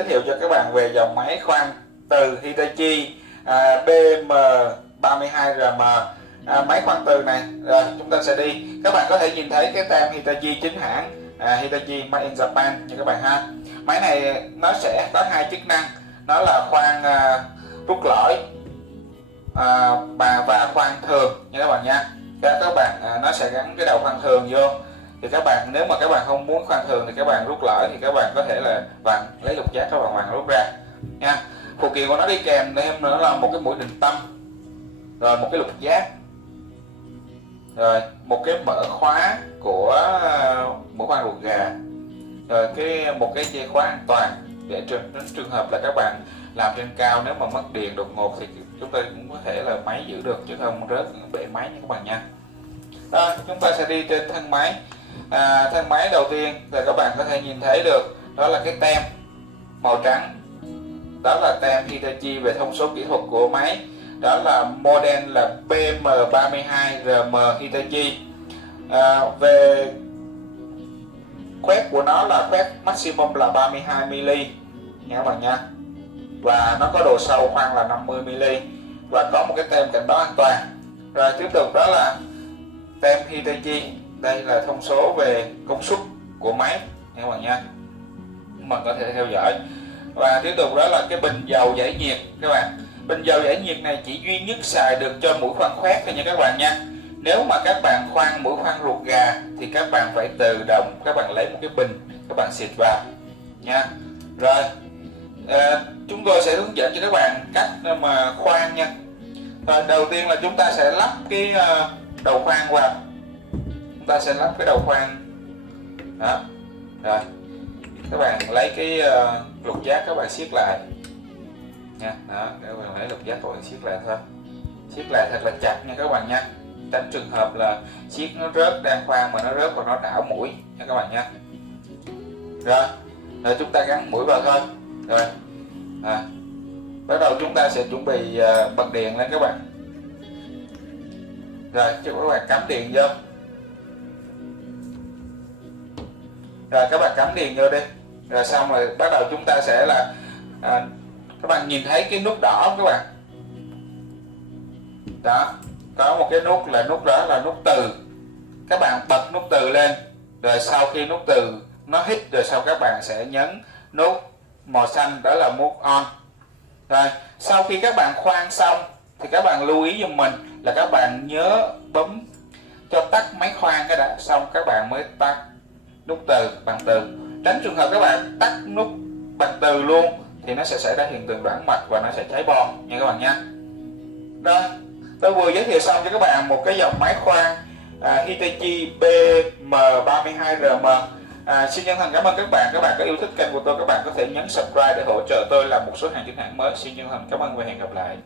giới thiệu cho các bạn về dòng máy khoan từ Hitachi BM32RM. Máy khoan từ này rồi chúng ta sẽ đi. Các bạn có thể nhìn thấy cái tem Hitachi chính hãng, Hitachi Made in Japan nha các bạn ha. Máy này nó sẽ có hai chức năng, nó là khoan rút lõi và khoan thường nha các bạn nha. Các bạn nó sẽ gắn cái đầu khoan thường vô, thì các bạn nếu mà các bạn không muốn khoan thường thì các bạn rút lõi thì các bạn có thể là vặn lấy lục giác, các bạn vặn rút ra nha. Phụ kiện của nó đi kèm thêm nữa là một cái mũi định tâm, rồi một cái lục giác, rồi một cái mở khóa của mũi khoan ruột gà, rồi một cái dây khóa an toàn để tránh trường hợp là các bạn làm trên cao, nếu mà mất điện đột ngột thì chúng ta cũng có thể là máy giữ được chứ không rớt bể máy nha các bạn nha. Đó, chúng ta sẽ đi trên thân máy. Thân máy đầu tiên là các bạn có thể nhìn thấy được, đó là cái tem màu trắng, đó là tem Hitachi về thông số kỹ thuật của máy, đó là model là BM32RM Hitachi. Về khoét của nó là khoét maximum là 32mm nha các bạn nha, và nó có độ sâu khoan là 50mm và có một cái tem cảnh báo an toàn. Rồi tiếp tục đó là tem Hitachi, đây là thông số về công suất của máy nha các bạn nha, mình có thể theo dõi. Và tiếp tục đó là cái bình dầu giải nhiệt các bạn. Bình dầu giải nhiệt này chỉ duy nhất xài được cho mũi khoan khoét thôi nha các bạn nha. Nếu mà các bạn khoan mũi khoan ruột gà thì các bạn phải tự động các bạn lấy một cái bình các bạn xịt vào nha. Rồi chúng tôi sẽ hướng dẫn cho các bạn cách mà khoan nha. Rồi đầu tiên là chúng ta sẽ lắp cái đầu khoan vào. Chúng ta sẽ lắp cái đầu khoan đó. Rồi các bạn lấy cái lục giác các bạn siết lại nha. Đó, các bạn lấy lục giác các bạn siết lại thôi, siết lại thật là chặt nha các bạn nha, tránh trường hợp là siết nó rớt đang khoan mà nó rớt và nó đảo mũi nha các bạn nha. Rồi chúng ta gắn mũi vào thôi. Rồi bắt đầu chúng ta sẽ chuẩn bị bật điện lên các bạn. Rồi cho các bạn cắm điện vô. Rồi các bạn cắm điện vô đi. Rồi xong rồi bắt đầu chúng ta sẽ là các bạn nhìn thấy cái nút đỏ không các bạn? Đó, có một cái nút là nút đó là nút từ. Các bạn bật nút từ lên, rồi sau khi nút từ nó hít rồi sau các bạn sẽ nhấn nút màu xanh, đó là nút on. Rồi sau khi các bạn khoan xong thì các bạn lưu ý giùm mình là các bạn nhớ bấm cho tắt máy khoan cái đã, xong các bạn mới tắt nút từ bằng từ. Tránh trường hợp các bạn tắt nút bằng từ luôn thì nó sẽ xảy ra hiện tượng đoản mạch và nó sẽ cháy bom nha các bạn nha. Rồi tôi vừa giới thiệu xong cho các bạn một cái dòng máy khoan Hitachi BM32RM. Xin chân thành cảm ơn các bạn. Các bạn có yêu thích kênh của tôi, các bạn có thể nhấn subscribe để hỗ trợ tôi làm một số hàng chính hãng mới. Xin chân thành cảm ơn và hẹn gặp lại.